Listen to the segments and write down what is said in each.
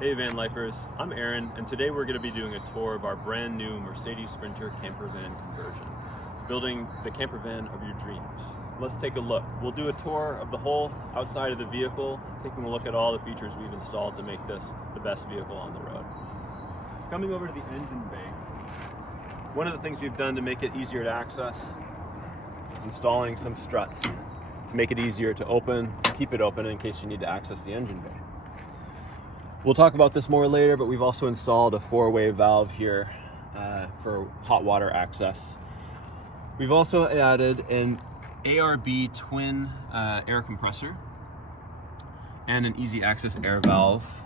Hey van lifers, I'm Aaron, and today we're going to be doing a tour of our brand new Mercedes Sprinter Camper Van conversion, building the camper van of your dreams. Let's take a look. We'll do a tour of the whole outside of the vehicle, taking a look at all the features we've installed to make this the best vehicle on the road. Coming over to the engine bay, one of the things we've done to make it easier to access is installing some struts to make it easier to open, keep it open in case you need to access the engine bay. We'll talk about this more later, but we've also installed a 4-way valve here for hot water access. We've also added an ARB twin air compressor and an easy access air valve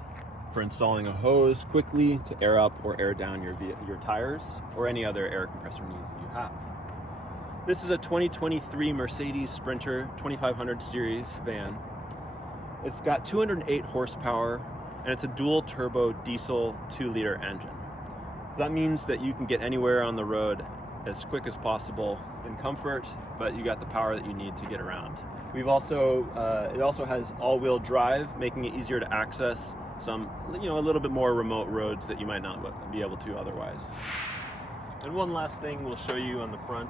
for installing a hose quickly to air up or air down your tires or any other air compressor needs that you have. This is a 2023 Mercedes Sprinter 2500 series van. It's got 208 horsepower and it's a dual turbo diesel 2-liter engine. So that means that you can get anywhere on the road as quick as possible in comfort, but you got the power that you need to get around. We've also, it also has all-wheel drive, making it easier to access some, a little bit more remote roads that you might not be able to otherwise. And one last thing we'll show you on the front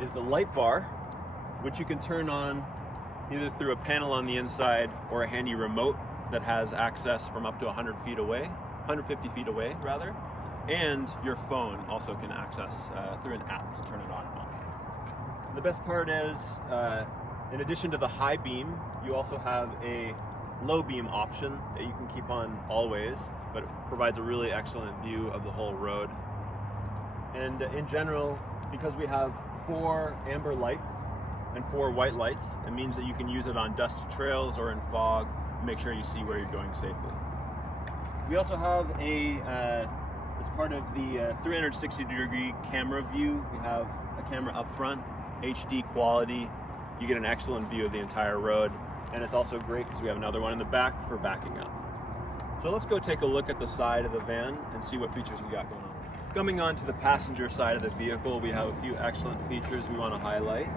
is the light bar, which you can turn on either through a panel on the inside or a handy remote that has access from up to 150 feet away rather. And your phone also can access through an app to turn it on and off. The best part is, in addition to the high beam, you also have a low beam option that you can keep on always, but it provides a really excellent view of the whole road. And in general, because we have 4 amber lights and 4 white lights, it means that you can use it on dusty trails or in fog to make sure you see where you're going safely. We also have as part of the 360-degree camera view, we have a camera up front, HD quality. You get an excellent view of the entire road, and it's also great because we have another one in the back for backing up. So let's go take a look at the side of the van and see what features we got going on. Coming on to the passenger side of the vehicle, we have a few excellent features we want to highlight.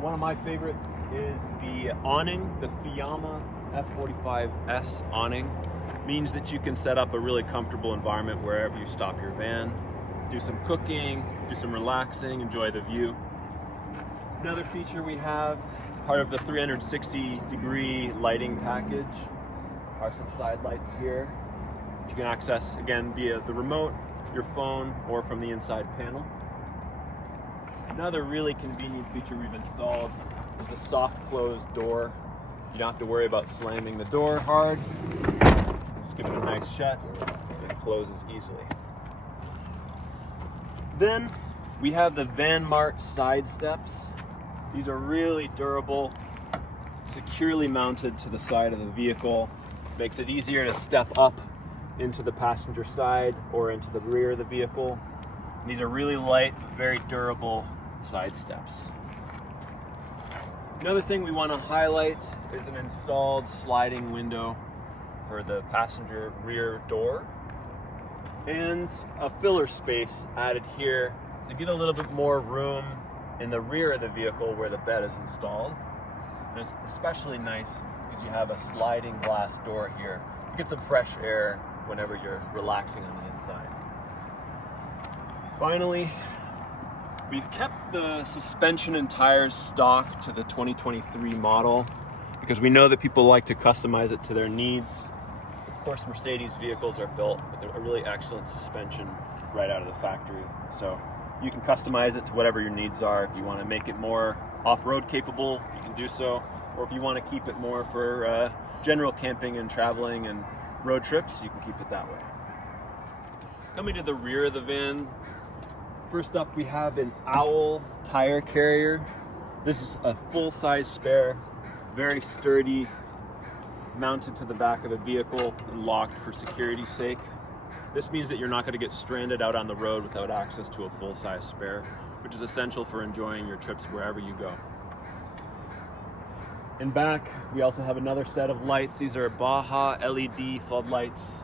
One of my favorites is the awning, the Fiamma F45S awning. Means that you can set up a really comfortable environment wherever you stop your van, do some cooking, do some relaxing, enjoy the view. Another feature we have, part of the 360-degree lighting package, are some side lights here, which you can access again via the remote, your phone, or from the inside panel. Another really convenient feature we've installed is the soft closed door. You don't have to worry about slamming the door hard. Just give it a nice shut, and it closes easily. Then we have the Van Mart side steps. These are really durable, securely mounted to the side of the vehicle. Makes it easier to step up into the passenger side or into the rear of the vehicle. These are really light, very durable side steps. Another thing we want to highlight is an installed sliding window for the passenger rear door and a filler space added here to get a little bit more room in the rear of the vehicle where the bed is installed. And it's especially nice because you have a sliding glass door here. You get some fresh air whenever you're relaxing on the inside. Finally, we've kept the suspension and tires stock to the 2023 model because we know that people like to customize it to their needs. Of course, Mercedes vehicles are built with a really excellent suspension right out of the factory. So you can customize it to whatever your needs are. If you want to make it more off-road capable, you can do so. Or if you want to keep it more for general camping and traveling and road trips, you can keep it that way. Coming to the rear of the van, first up we have an Owl tire carrier. This is a full-size spare, very sturdy, mounted to the back of the vehicle and locked for security's sake. This means that you're not going to get stranded out on the road without access to a full-size spare, which is essential for enjoying your trips wherever you go. In back, we also have another set of lights. These are Baja LED floodlights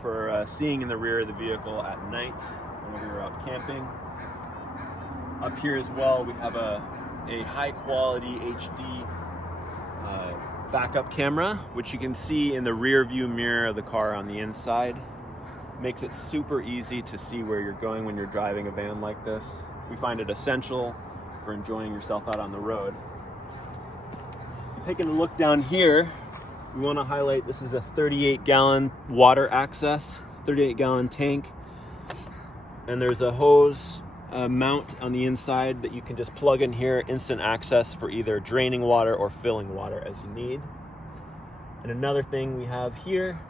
for seeing in the rear of the vehicle at night when we were out camping. Up here as well, we have a high quality HD backup camera, which you can see in the rear view mirror of the car on the inside. Makes it super easy to see where you're going when you're driving a van like this. We find it essential for enjoying yourself out on the road. Taking a look down here, we want to highlight this is a 38-gallon water access, 38-gallon tank. And there's a hose mount on the inside that you can just plug in here, instant access for either draining water or filling water as you need. And another thing we have here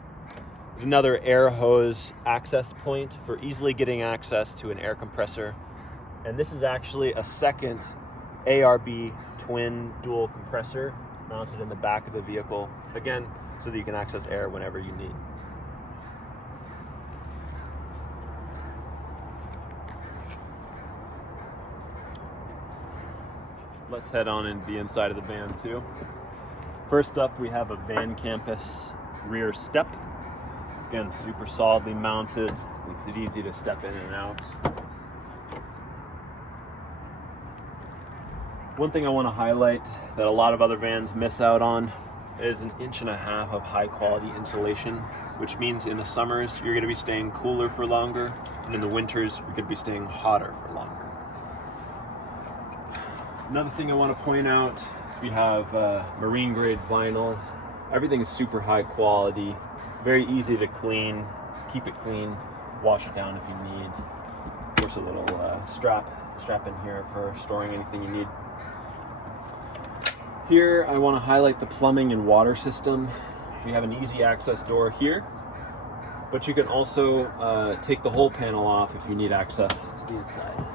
is another air hose access point for easily getting access to an air compressor. And this is actually a second ARB twin dual compressor mounted in the back of the vehicle, again, so that you can access air whenever you need. Let's head on into the inside of the van too. First up, we have a Van Campus rear step. Again, super solidly mounted, makes it easy to step in and out. One thing I want to highlight that a lot of other vans miss out on is 1.5 inches of high quality insulation, which means in the summers you're going to be staying cooler for longer, and in the winters you're going to be staying hotter for longer. Another thing I want to point out is we have marine grade vinyl. Everything is super high quality, very easy to clean, keep it clean, wash it down if you need. Of course, a little strap in here for storing anything you need. Here I want to highlight the plumbing and water system. We have an easy access door here, but you can also take the whole panel off if you need access to the inside.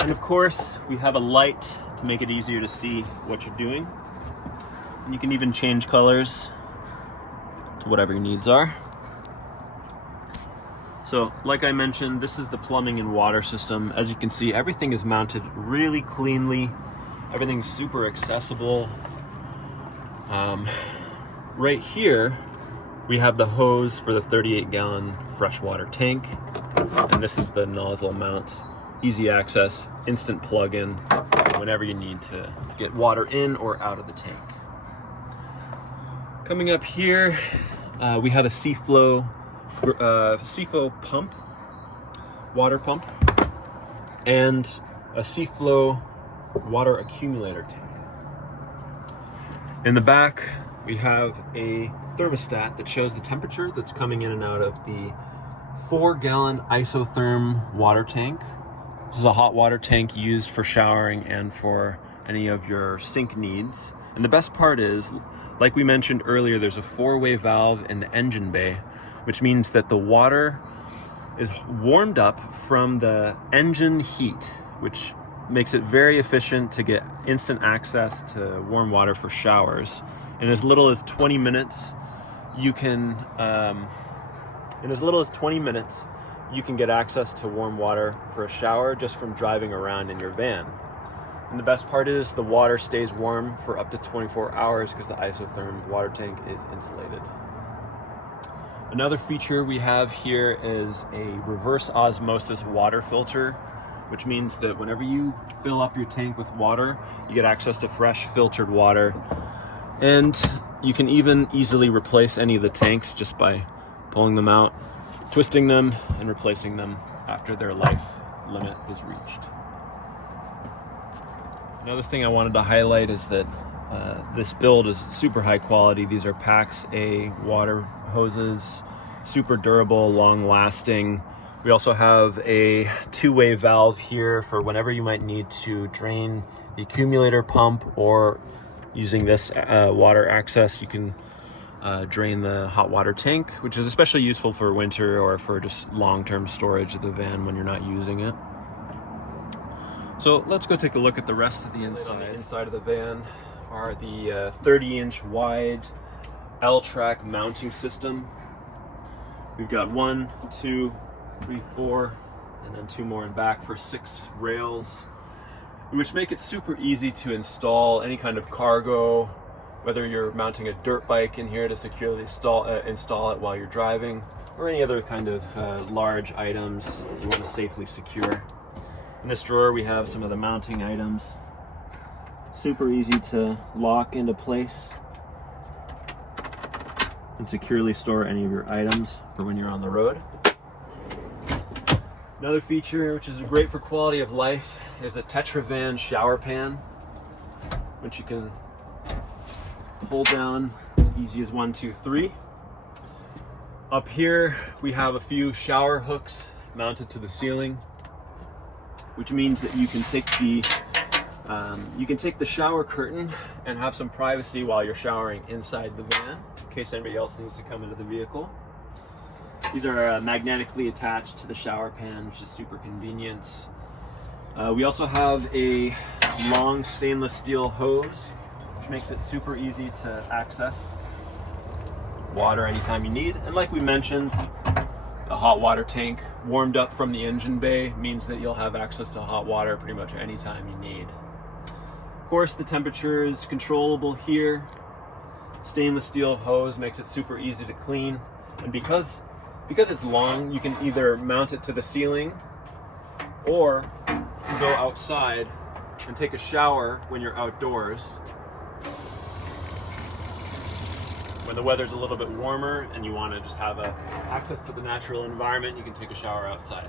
And of course, we have a light to make it easier to see what you're doing. And you can even change colors to whatever your needs are. So, like I mentioned, this is the plumbing and water system. As you can see, everything is mounted really cleanly. Everything's super accessible. Right here, we have the hose for the 38-gallon freshwater tank. And this is the nozzle mount. Easy access, instant plug-in whenever you need to get water in or out of the tank. Coming up here, we have a Seaflow pump, water pump, and a Seaflow water accumulator tank. In the back, we have a thermostat that shows the temperature that's coming in and out of the 4-gallon isotherm water tank. This is a hot water tank used for showering and for any of your sink needs. And the best part is, like we mentioned earlier, there's a 4-way valve in the engine bay, which means that the water is warmed up from the engine heat, which makes it very efficient to get instant access to warm water for showers. In as little as 20 minutes, you can get access to warm water for a shower just from driving around in your van. And the best part is the water stays warm for up to 24 hours because the isotherm water tank is insulated. Another feature we have here is a reverse osmosis water filter, which means that whenever you fill up your tank with water, you get access to fresh filtered water. And you can even easily replace any of the tanks just by pulling them out, twisting them, and replacing them after their life limit is reached. Another thing I wanted to highlight is that this build is super high quality. These are Pax A water hoses, super durable, long lasting. We also have a 2-way valve here for whenever you might need to drain the accumulator pump, or using this water access, you can drain the hot water tank, which is especially useful for winter or for just long-term storage of the van when you're not using it. So let's go take a look at the rest of the inside. On the inside of the van are the 30-inch wide L-track mounting system. We've got 1, 2, 3, 4, and then 2 more in back for 6 rails, which make it super easy to install any kind of cargo, whether you're mounting a dirt bike in here to securely install it while you're driving, or any other kind of large items you want to safely secure. In this drawer we have some of the mounting items. Super easy to lock into place. and securely store any of your items for when you're on the road. Another feature which is great for quality of life is the Tetravan shower pan, which you can pull down as easy as 1, 2, 3. Up here we have a few shower hooks mounted to the ceiling, which means that you can take the shower curtain and have some privacy while you're showering inside the van, in case anybody else needs to come into the vehicle. These are magnetically attached to the shower pan, which is super convenient. We also have a long stainless steel hose, which makes it super easy to access water anytime you need. And like we mentioned, a hot water tank warmed up from the engine bay means that you'll have access to hot water pretty much anytime you need. Of course, the temperature is controllable here. Stainless steel hose makes it super easy to clean, and because it's long, you can either mount it to the ceiling or go outside and take a shower when you're outdoors. When the weather's a little bit warmer and you want to just have access to the natural environment, you can take a shower outside.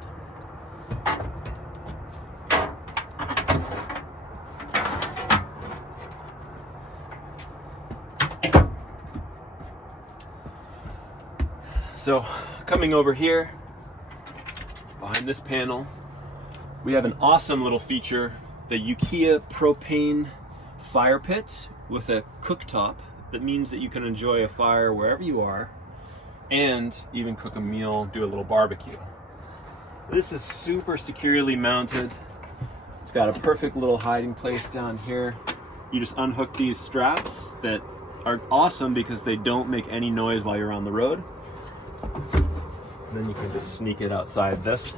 So coming over here, behind this panel, we have an awesome little feature, the IKEA propane fire pit with a cooktop. That means that you can enjoy a fire wherever you are and even cook a meal, do a little barbecue. This is super securely mounted. It's got a perfect little hiding place down here. You just unhook these straps that are awesome because they don't make any noise while you're on the road. And then you can just sneak it outside this.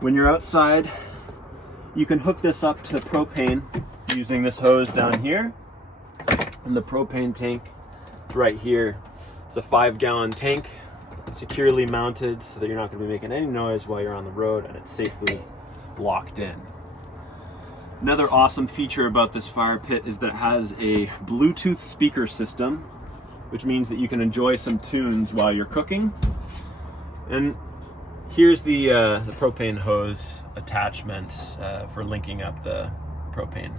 When you're outside, you can hook this up to propane using this hose down here. And the propane tank right here is a 5-gallon tank, securely mounted so that you're not going to be making any noise while you're on the road, and it's safely locked in. Another awesome feature about this fire pit is that it has a Bluetooth speaker system, which means that you can enjoy some tunes while you're cooking. And here's the propane hose attachment for linking up the propane.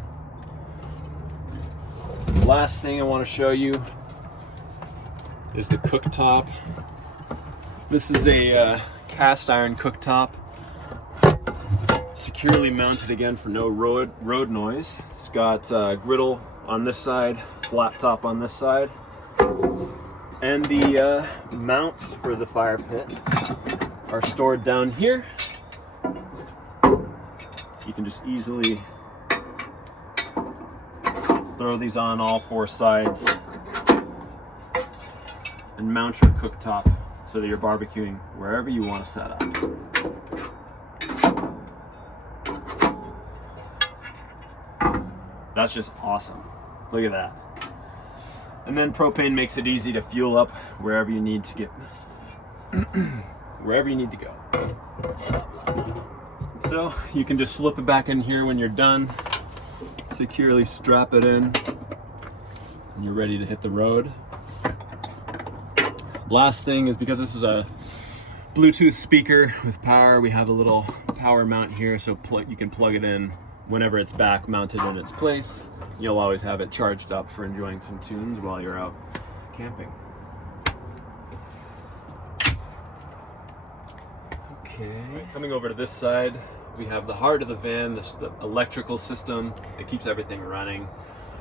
The last thing I want to show you is the cooktop. This is a cast iron cooktop, securely mounted again for no road noise. It's got griddle on this side, flat top on this side, and the mounts for the fire pit are stored down here. You can just easily throw these on all 4 sides and mount your cooktop so that you're barbecuing wherever you want to set up. That's just awesome. Look at that. And then propane makes it easy to fuel up wherever you need to get wherever you need to go. So you can just slip it back in here when you're done. Securely strap it in and you're ready to hit the road. Last thing is, because this is a Bluetooth speaker with power, we have a little power mount here, so you can plug it in whenever it's back mounted in its place. You'll always have it charged up for enjoying some tunes while you're out camping. Okay, coming over to this side, we have the heart of the van, the electrical system that keeps everything running.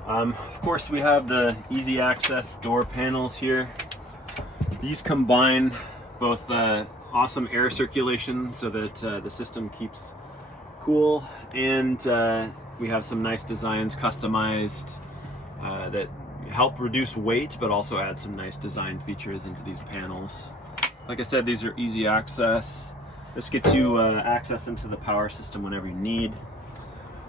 Of course, we have the easy access door panels here. These combine both awesome air circulation so that the system keeps cool, and we have some nice designs customized that help reduce weight but also add some nice design features into these panels. Like I said, these are easy access. This gets you access into the power system whenever you need.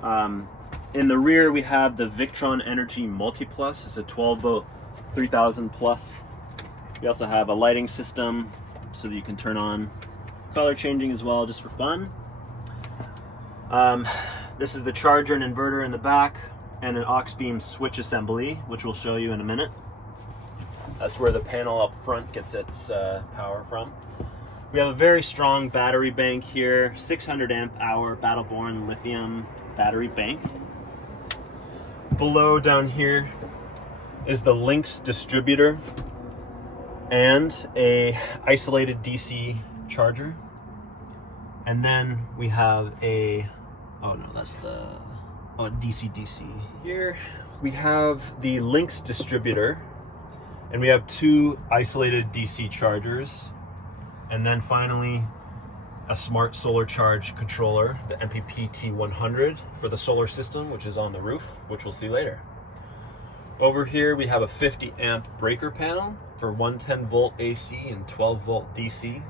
In the rear, we have the Victron Energy Multi-Plus. It's a 12-volt 3000 plus. We also have a lighting system so that you can turn on color changing as well, just for fun. This is the charger and inverter in the back, and an aux beam switch assembly, which we'll show you in a minute. That's where the panel up front gets its power from. We have a very strong battery bank here, 600 amp hour Battle-Born lithium battery bank. Below down here is the Lynx distributor and a isolated DC charger. And then we have a, DC. Here we have the Lynx distributor, and we have 2 isolated DC chargers. And then finally, a smart solar charge controller, the MPP T100 for the solar system, which is on the roof, which we'll see later. Over here, we have a 50 amp breaker panel for 110 volt AC and 12 volt DC.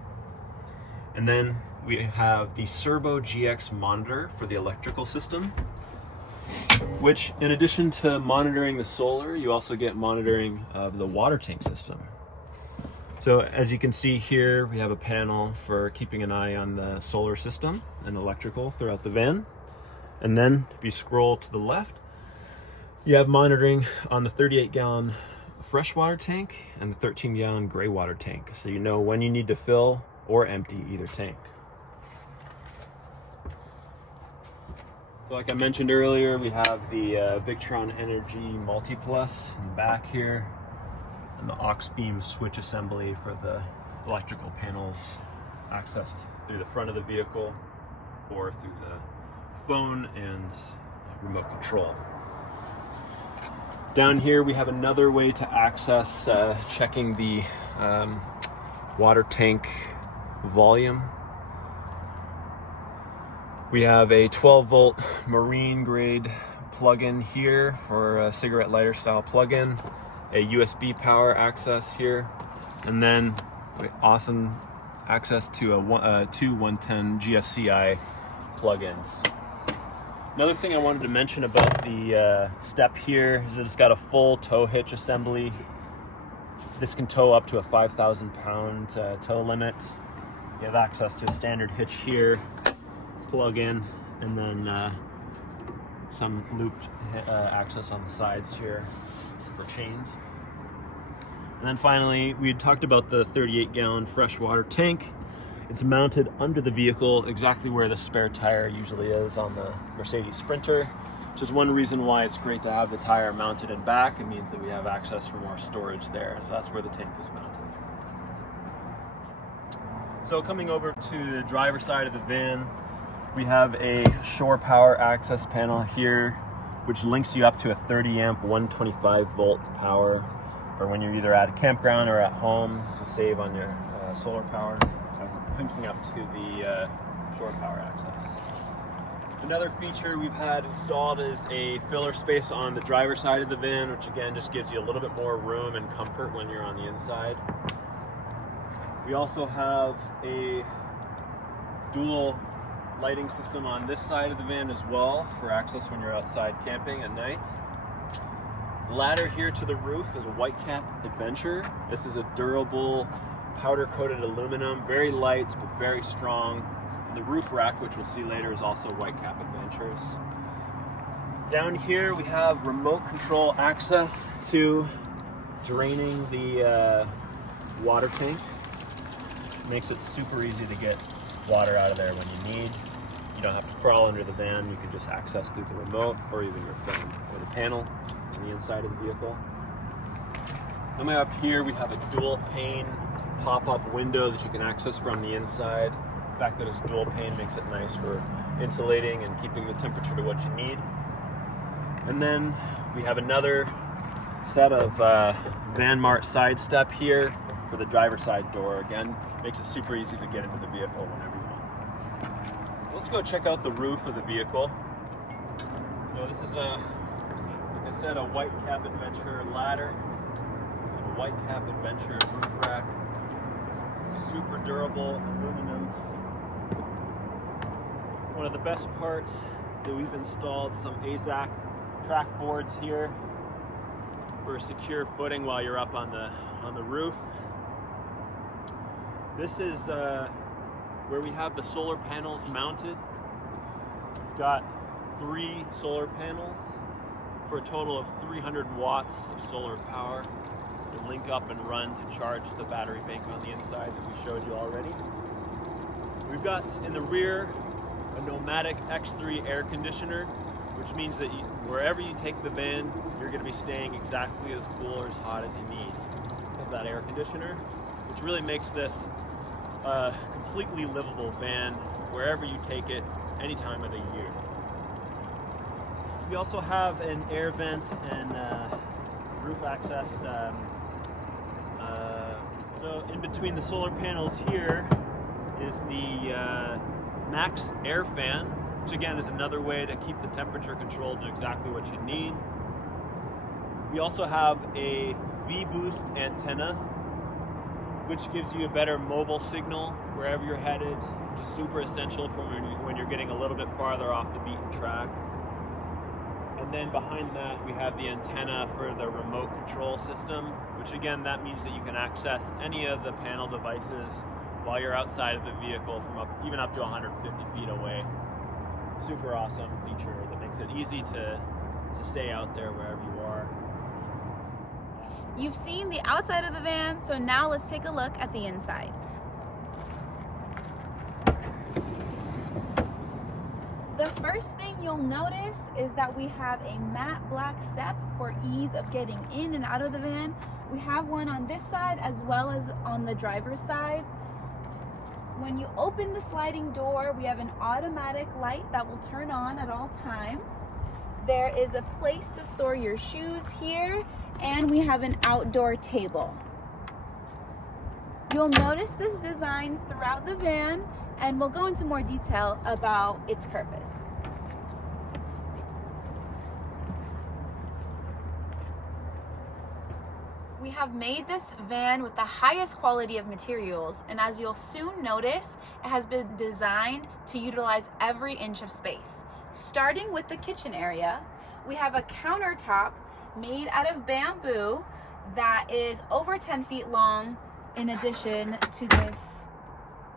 And then we have the Servo GX monitor for the electrical system, which in addition to monitoring the solar, you also get monitoring of the water tank system. So as you can see here, we have a panel for keeping an eye on the solar system and electrical throughout the van. And then if you scroll to the left, you have monitoring on the 38-gallon freshwater tank and the 13-gallon gray water tank. So you know when you need to fill or empty either tank. So like I mentioned earlier, we have the Victron Energy Multiplus in the back here, and the aux beam switch assembly for the electrical panels accessed through the front of the vehicle or through the phone and remote control. Down here we have another way to access checking the water tank volume. We have a 12 volt marine grade plug-in here for a cigarette lighter style plug-in, a USB power access here, and then awesome access to two 110 GFCI plug-ins. Another thing I wanted to mention about the step here is that it's got a full tow hitch assembly. This can tow up to a 5,000 pound tow limit. You have access to a standard hitch here, plug in, and then some looped access on the sides here for chains. And then finally, we had talked about the 38-gallon freshwater tank. It's mounted under the vehicle, exactly where the spare tire usually is on the Mercedes Sprinter, which is one reason why it's great to have the tire mounted in back. It means that we have access for more storage there. So that's where the tank is mounted. So coming over to the driver's side of the van, we have a shore power access panel here, which links you up to a 30 amp 125 volt power for when you're either at a campground or at home to save on your solar power. Linking up to the shore power access. Another feature we've had installed is a filler space on the driver's side of the van, which again just gives you a little bit more room and comfort when you're on the inside. We also have a dual lighting system on this side of the van as well for access when you're outside camping at night. The ladder here to the roof is a White Cap Adventure. This is a durable powder-coated aluminum, very light but very strong. And the roof rack, which we'll see later, is also White Cap Adventures. Down here we have remote control access to draining the water tank. Makes it super easy to get water out of there when you need. You don't have to crawl under the van. You can just access through the remote or even your phone or the panel on the inside of the vehicle. Then up here we have a dual pane pop-up window that you can access from the inside. The fact that it's dual pane makes it nice for insulating and keeping the temperature to what you need. And then we have another set of VanMart side step here for the driver's side door. Again, makes it super easy to get into the vehicle whenever you want. So let's go check out the roof of the vehicle. So this is like I said, a White Cap Adventure ladder, a White Cap Adventure roof rack. Super durable aluminum. One of the best parts that we've installed some AZAC track boards here for secure footing while you're up on the roof. This is where we have the solar panels mounted. We've got 3 solar panels for a total of 300 watts of solar power. can link up and run to charge the battery bank on the inside that we showed you already. We've got in the rear a Nomadic X3 air conditioner, which means that wherever you take the van, you're going to be staying exactly as cool or as hot as you need with that air conditioner, which really makes this a completely livable van wherever you take it, any time of the year. We also have an air vent and roof access. So in between the solar panels here is the Max air fan, which again is another way to keep the temperature controlled to exactly what you need. We also have a V-boost antenna, which gives you a better mobile signal wherever you're headed, which is super essential for when you're getting a little bit farther off the beaten track. And then behind that, we have the antenna for the remote control system, which again, that means that you can access any of the panel devices while you're outside of the vehicle from even up to 150 feet away. Super awesome feature that makes it easy to stay out there wherever you are. You've seen the outside of the van, so now let's take a look at the inside. The first thing you'll notice is that we have a matte black step for ease of getting in and out of the van. We have one on this side as well as on the driver's side. When you open the sliding door, we have an automatic light that will turn on at all times. There is a place to store your shoes here, and we have an outdoor table. You'll notice this design throughout the van, and we'll go into more detail about its purpose. We have made this van with the highest quality of materials, and as you'll soon notice, it has been designed to utilize every inch of space. Starting with the kitchen area, we have a countertop made out of bamboo that is over 10 feet long, in addition to this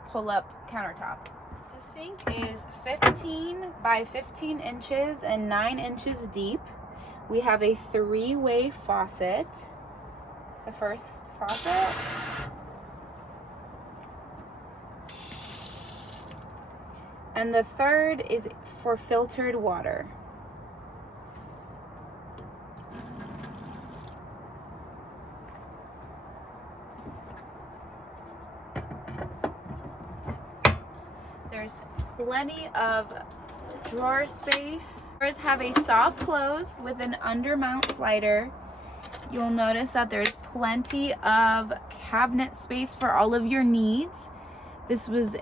pull-up countertop. The sink is 15 by 15 inches and 9 inches deep. We have a 3-way faucet. The first faucet. And the third is for filtered water. There's plenty of drawer space. Drawers have a soft close with an undermount slider. You'll notice that there's plenty of cabinet space for all of your needs. This was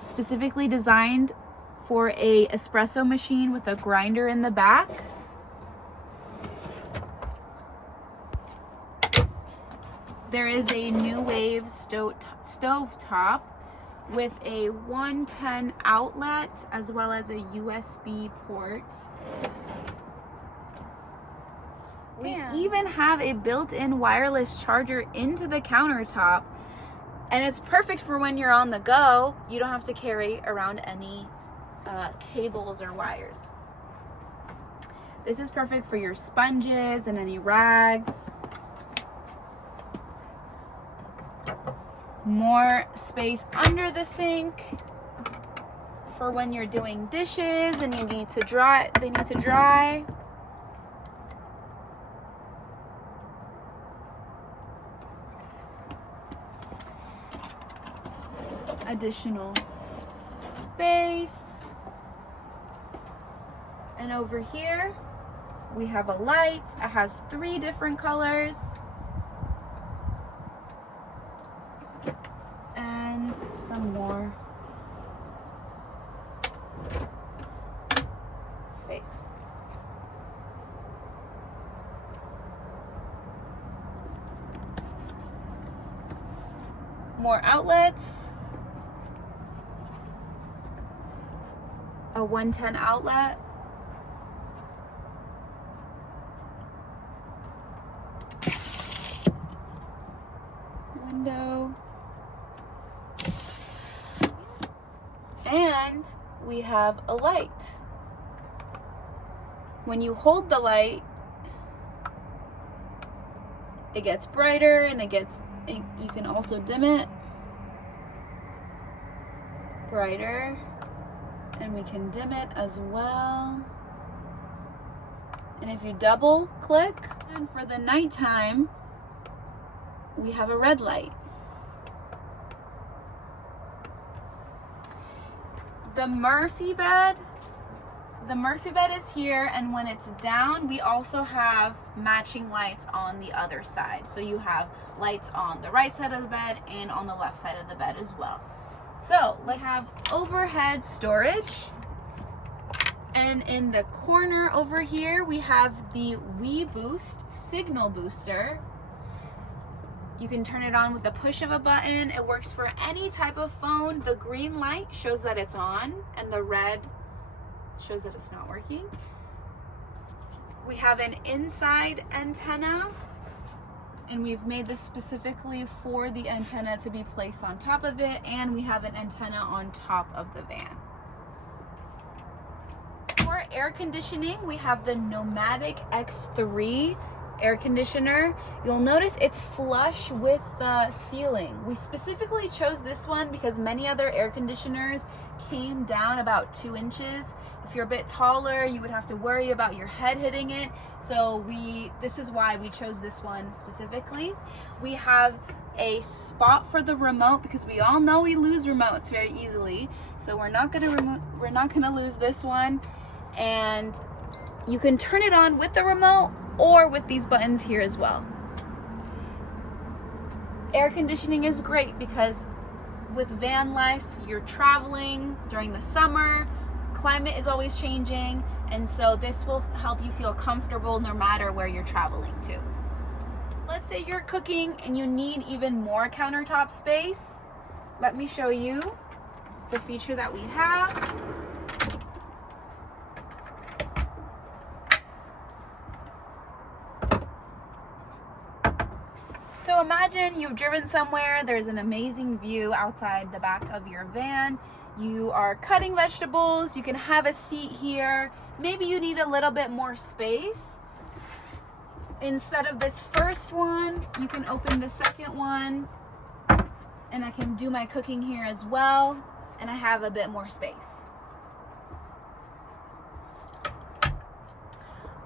specifically designed for a espresso machine with a grinder in the back. There is a New Wave stove top with a 110 outlet as well as a USB port. We even have a built-in wireless charger into the countertop, and it's perfect for when you're on the go. You don't have to carry around any cables or wires. This is perfect for your sponges and any rags. More space under the sink for when you're doing dishes and they need to dry. Additional space. And over here we have a light. It has 3 different colors. And some more space. More outlets. A 110 outlet. Window. And we have a light. When you hold the light, it gets brighter, and you can also dim it. Brighter, and we can dim it as well. And if you double click, and for the nighttime, we have a red light. The Murphy bed is here, and when it's down, we also have matching lights on the other side. So you have lights on the right side of the bed and on the left side of the bed as well. So let's have overhead storage. And in the corner over here, we have the WeBoost signal booster. You can turn it on with the push of a button. It works for any type of phone. The green light shows that it's on, and the red shows that it's not working. We have an inside antenna, and we've made this specifically for the antenna to be placed on top of it, and we have an antenna on top of the van. For air conditioning, we have the Nomadic X3 air conditioner. You'll notice it's flush with the ceiling. We specifically chose this one because many other air conditioners came down about 2 inches. If you're a bit taller, you would have to worry about your head hitting it. So this is why we chose this one specifically. We have a spot for the remote because we all know we lose remotes very easily. So we're not gonna lose this one. And you can turn it on with the remote or with these buttons here as well. Air conditioning is great because with van life, you're traveling during the summer, climate is always changing, and so this will help you feel comfortable no matter where you're traveling to. Let's say you're cooking and you need even more countertop space. Let me show you the feature that we have. So imagine you've driven somewhere, there's an amazing view outside the back of your van. You are cutting vegetables, you can have a seat here. Maybe you need a little bit more space. Instead of this first one, you can open the second one, and I can do my cooking here as well, and I have a bit more space.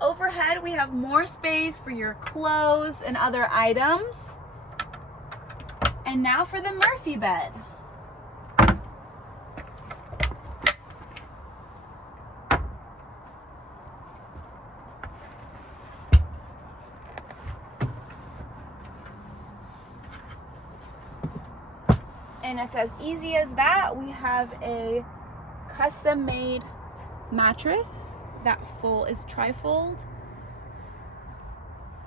Overhead, we have more space for your clothes and other items. And now for the Murphy bed. And it's as easy as that. We have a custom-made mattress that is trifold.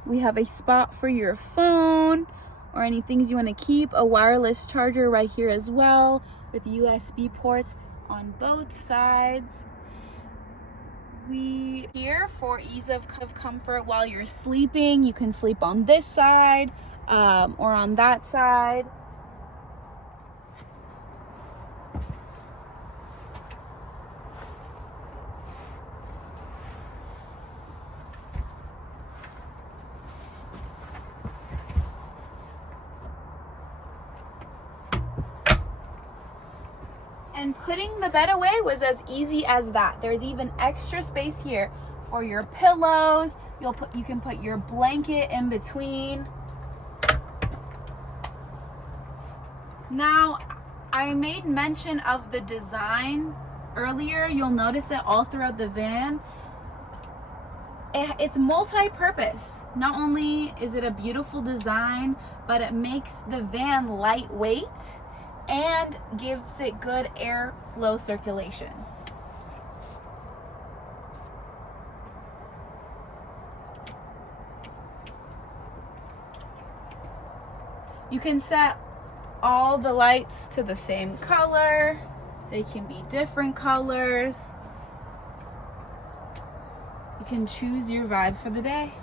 We have a spot for your phone or any things you want to keep, a wireless charger right here as well with USB ports on both sides. We here for ease of comfort while you're sleeping. You can sleep on this side or on that side. And putting the bed away was as easy as that. There's even extra space here for your pillows. You can put your blanket in between. Now, I made mention of the design earlier. You'll notice it all throughout the van. It's multi-purpose. Not only is it a beautiful design, but it makes the van lightweight and gives it good airflow circulation. You can set all the lights to the same color. They can be different colors. You can choose your vibe for the day.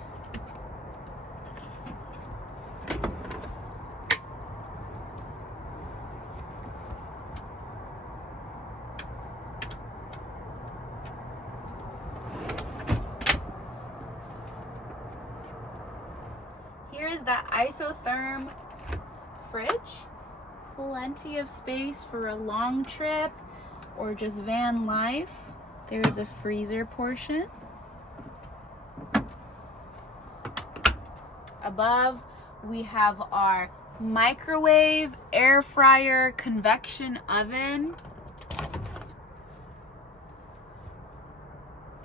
is that isotherm fridge. Plenty of space for a long trip or just van life. There's a freezer portion. Above, we have our microwave, air fryer, convection oven.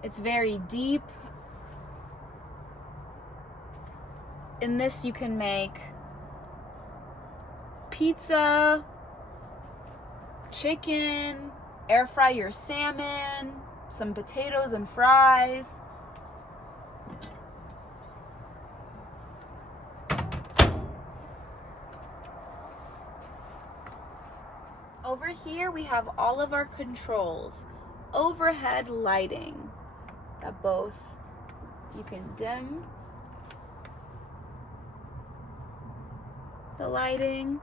It's very deep. In this, you can make pizza, chicken, air fry your salmon, some potatoes and fries. Over here we have all of our controls. Overhead lighting that both you can dim the lighting,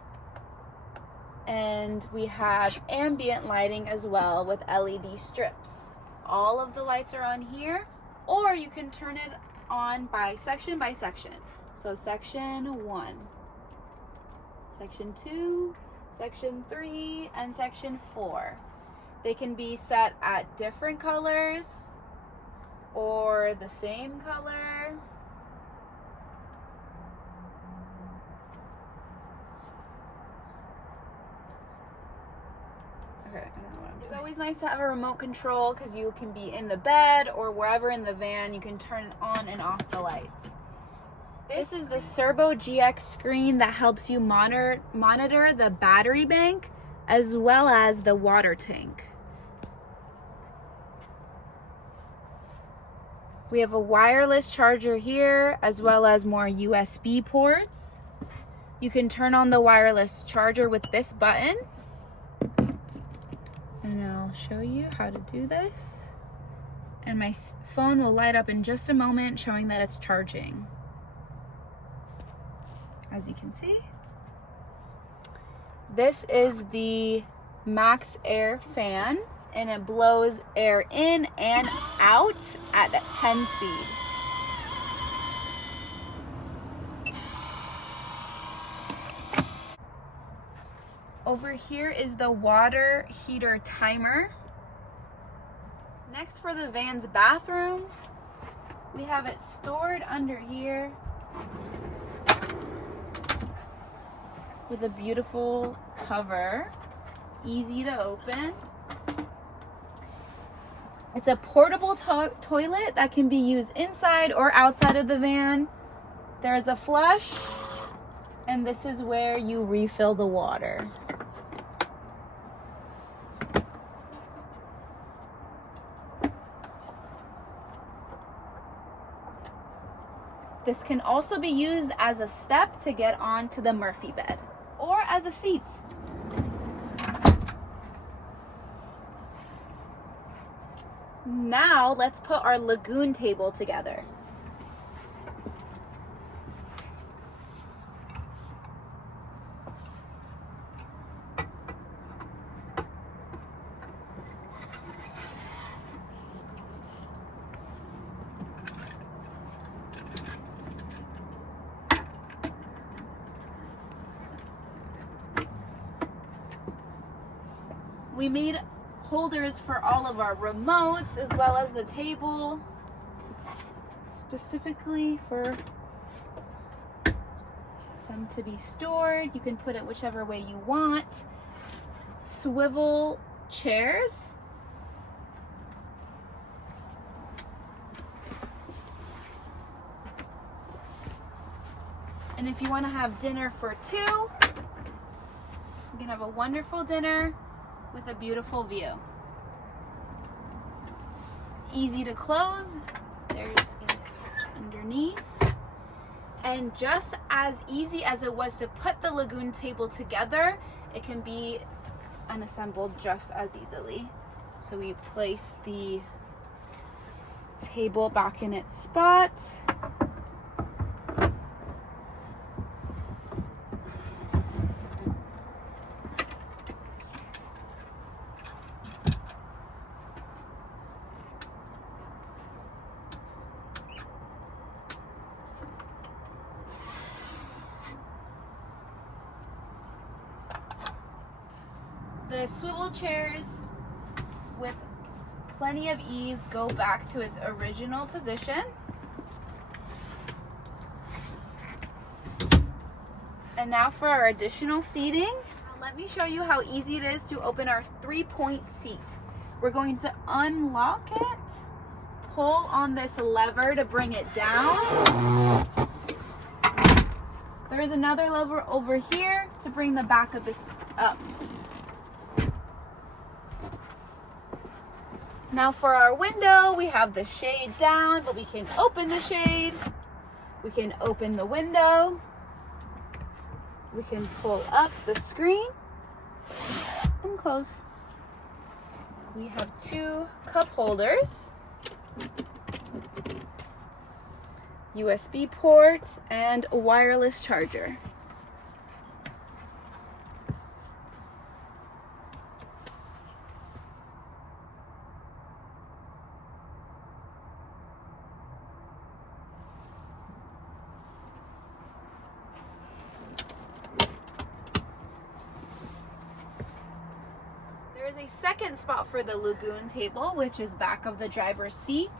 and we have ambient lighting as well with LED strips. All of the lights are on here, or you can turn it on by section. So section 1, section 2, section 3, and section 4. They can be set at different colors or the same color. Okay, I don't know what I'm doing. It's always nice to have a remote control because you can be in the bed or wherever in the van. You can turn on and off the lights. This is the Serbo GX screen that helps you monitor the battery bank as well as the water tank. We have a wireless charger here as well as more USB ports. You can turn on the wireless charger with this button. And I'll show you how to do this. And my phone will light up in just a moment showing that it's charging. As you can see, this is the Max Air fan, and it blows air in and out at 10 speed. Over here is the water heater timer. Next, for the van's bathroom, we have it stored under here with a beautiful cover, easy to open. It's a portable toilet that can be used inside or outside of the van. There's a flush, and this is where you refill the water. This can also be used as a step to get onto the Murphy bed or as a seat. Now let's put our lagoon table together. We made holders for all of our remotes as well as the table, specifically for them to be stored. You can put it whichever way you want. Swivel chairs. And if you want to have dinner for two, you can have a wonderful dinner with a beautiful view. Easy to close. There's a switch underneath. And just as easy as it was to put the lagoon table together, it can be unassembled just as easily. So we place the table back in its spot. The swivel chairs with plenty of ease go back to its original position. And now for our additional seating. Now let me show you how easy it is to open our 3-point seat. We're going to unlock it, pull on this lever to bring it down. There is another lever over here to bring the back of the seat up. Now for our window, we have the shade down, but we can open the shade. We can open the window. We can pull up the screen and close. We have 2 cup holders, USB port, and a wireless charger. There is a second spot for the lagoon table, which is back of the driver's seat.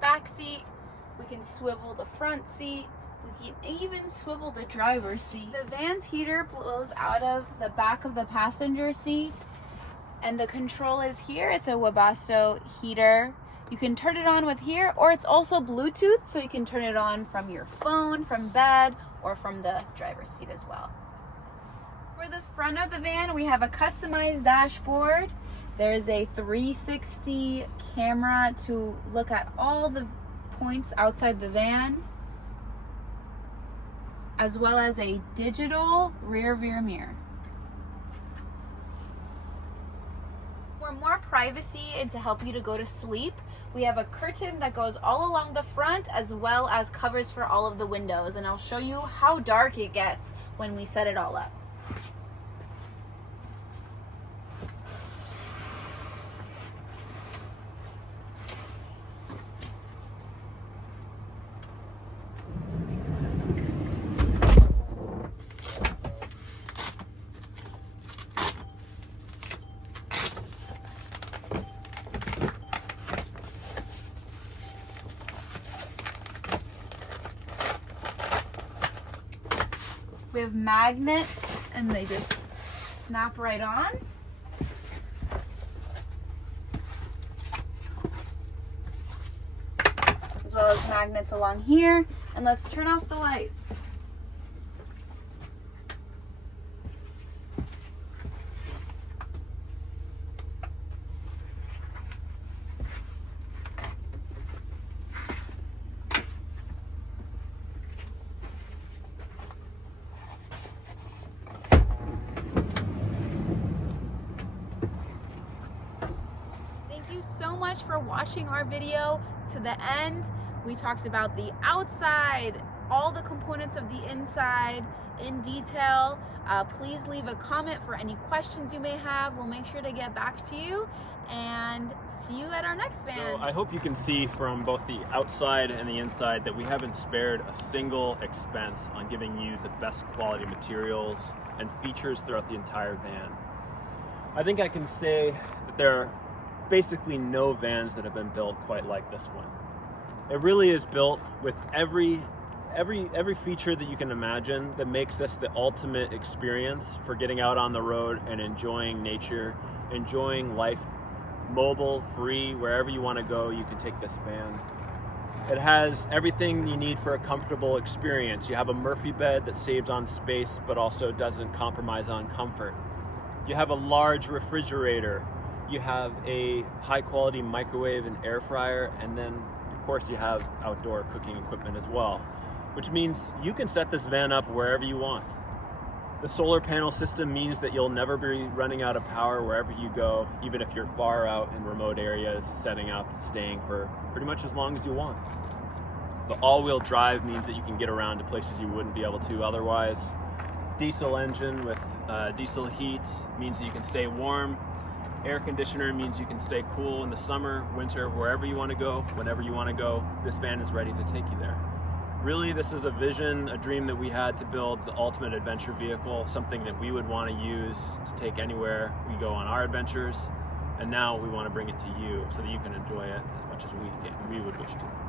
Back seat, we can swivel the front seat, we can even swivel the driver's seat. The van's heater blows out of the back of the passenger seat, and the control is here. It's a Webasto heater. You can turn it on with here, or it's also Bluetooth, so you can turn it on from your phone, from bed, or from the driver's seat as well. For the front of the van, we have a customized dashboard. There's a 360 camera to look at all the points outside the van, as well as a digital rear mirror. For more privacy and to help you to go to sleep, we have a curtain that goes all along the front, as well as covers for all of the windows, and I'll show you how dark it gets when we set it all up. We have magnets, and they just snap right on. As well as magnets along here. And let's turn off the lights. So much for watching our video to the end. We talked about the outside, all the components of the inside in detail. Please leave a comment for any questions you may have. We'll make sure to get back to you, and see you at our next van. So I hope you can see from both the outside and the inside that we haven't spared a single expense on giving you the best quality materials and features throughout the entire van. I think I can say that there are basically no vans that have been built quite like this one. It really is built with every feature that you can imagine that makes this the ultimate experience for getting out on the road and enjoying nature, enjoying life, mobile, free, wherever you want to go, you can take this van. It has everything you need for a comfortable experience. You have a Murphy bed that saves on space but also doesn't compromise on comfort. You have a large refrigerator. You have a high quality microwave and air fryer, and then of course you have outdoor cooking equipment as well, which means you can set this van up wherever you want. The solar panel system means that you'll never be running out of power wherever you go, even if you're far out in remote areas, setting up, staying for pretty much as long as you want. The all-wheel drive means that you can get around to places you wouldn't be able to otherwise. Diesel engine with diesel heat means that you can stay warm. Air conditioner means you can stay cool in the summer, winter, wherever you want to go, whenever you want to go. This van is ready to take you there. Really, this is a vision, a dream that we had to build the ultimate adventure vehicle, something that we would want to use to take anywhere we go on our adventures. And now we want to bring it to you so that you can enjoy it as much as we would wish to.